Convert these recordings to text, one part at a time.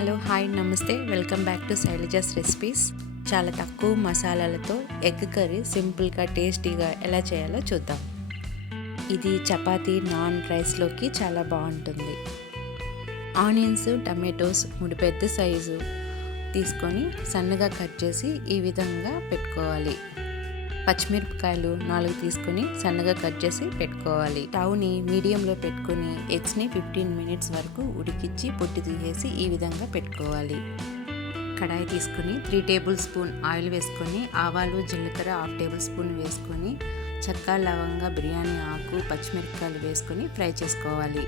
Hello hi నమస్తే welcome back to Shailaja's recipes. చాలా తక్కువ మసాలాలతో ఎగ్ కర్రీ సింపుల్గా టేస్టీగా ఎలా చేయాలో చూద్దాం. ఇది చపాతీ నాన్ రైస్లోకి చాలా బాగుంటుంది. ఆనియన్స్ టమాటోస్ 3 పెద్ద సైజు తీసుకొని సన్నగా కట్ చేసి ఈ విధంగా పెట్టుకోవాలి. పచ్చిమిరపకాయలు 4 తీసుకొని సన్నగా కట్ చేసి పెట్టుకోవాలి. స్టవ్ని మీడియంలో పెట్టుకొని ఎగ్స్ని 15 మినిట్స్ వరకు ఉడికించి పొట్టు తీసేసి ఈ విధంగా పెట్టుకోవాలి. కడాయి తీసుకొని 3 టేబుల్ స్పూన్ ఆయిల్ వేసుకొని ఆవాలు జీలకర్ర 1/2 టేబుల్ స్పూన్ వేసుకొని చెక్క లవంగ బిర్యానీ ఆకు పచ్చిమిరపకాయలు వేసుకొని ఫ్రై చేసుకోవాలి.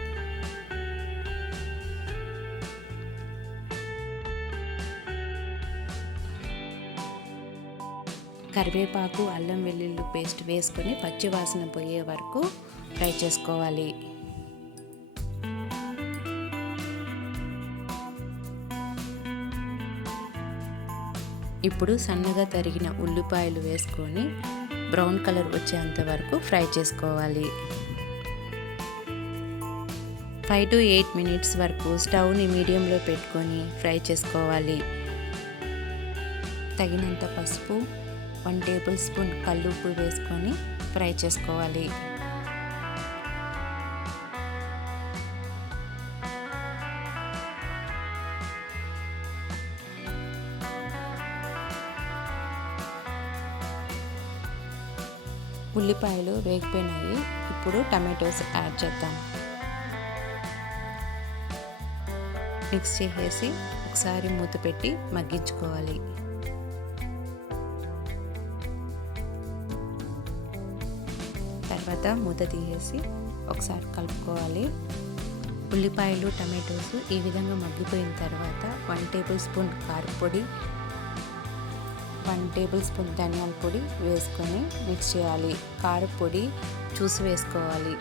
కరివేపాకు అల్లం వెల్లుల్లి పేస్ట్ వేసుకొని పచ్చి వాసన పోయే వరకు ఫ్రై చేసుకోవాలి. ఇప్పుడు సన్నగా తరిగిన ఉల్లిపాయలు వేసుకొని బ్రౌన్ కలర్ వచ్చేంత వరకు ఫ్రై చేసుకోవాలి. 5 to 8 మినిట్స్ వరకు స్టవ్ని మీడియంలో పెట్టుకొని ఫ్రై చేసుకోవాలి. తగినంత పసుపు 1 టేబుల్ స్పూన్ కల్లుప్పు వేసుకొని ఫ్రై చేసుకోవాలి. ఉల్లిపాయలు వేగిపోయినాయి. ఇప్పుడు టమాటోస్ యాడ్ చేద్దాం. మిక్స్ చేసేసి ఒకసారి మూత పెట్టి మగ్గించుకోవాలి. తర్వాత మూత తీసేసి ఒకసారి కలుపుకోవాలి. ఉల్లిపాయలు టమాటోస్ ఈ విధంగా మగ్గిపోయిన తర్వాత 1 టేబుల్ స్పూన్ కారపొడి 1 టేబుల్ స్పూన్ ధనియాల పొడి వేసుకొని మిక్స్ చేయాలి. కారపొడి చూసి వేసుకోవాలి.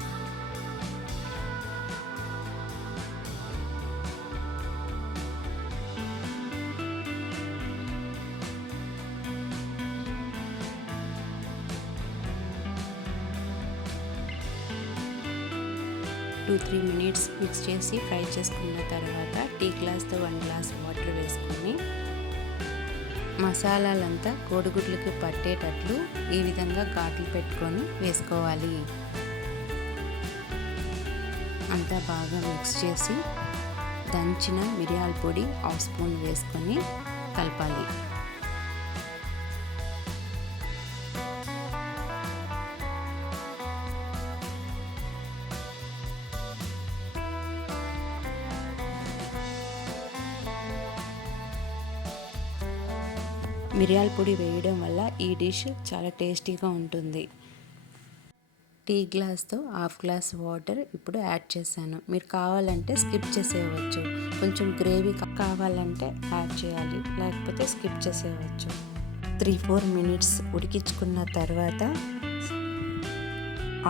టూ 3 మినిట్స్ మిక్స్ చేసి ఫ్రై చేసుకున్న తర్వాత టీ గ్లాస్తో 1 గ్లాస్ వాటర్ వేసుకొని మసాలాలంతా కోడిగుడ్లకు పట్టేటట్లు ఈ విధంగా ఘాట్లు పెట్టుకొని వేసుకోవాలి. అంతా బాగా మిక్స్ చేసి దంచిన మిరియాల పొడి 1/2 స్పూన్ వేసుకొని కలపాలి. మిరియాల పొడి వేయడం వల్ల ఈ డిష్ చాలా టేస్టీగా ఉంటుంది. టీ గ్లాస్తో 1/2 గ్లాస్ వాటర్ ఇప్పుడు యాడ్ చేశాను. మీరు కావాలంటే స్కిప్ చేసేయవచ్చు. కొంచెం గ్రేవీ కావాలంటే యాడ్ చేయాలి, లేకపోతే స్కిప్ చేసేయవచ్చు. 3-4 మినిట్స్ ఉడికించుకున్న తర్వాత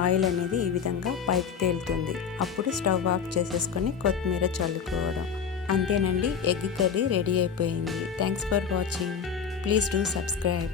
ఆయిల్ అనేది ఈ విధంగా పైకి తేలుతుంది. అప్పుడు స్టవ్ ఆఫ్ చేసేసుకొని కొత్తిమీర చల్లుకోవడం. అంతేనండి, ఎగ్ కర్రీ రెడీ అయిపోయింది. Thanks for watching. Please do subscribe.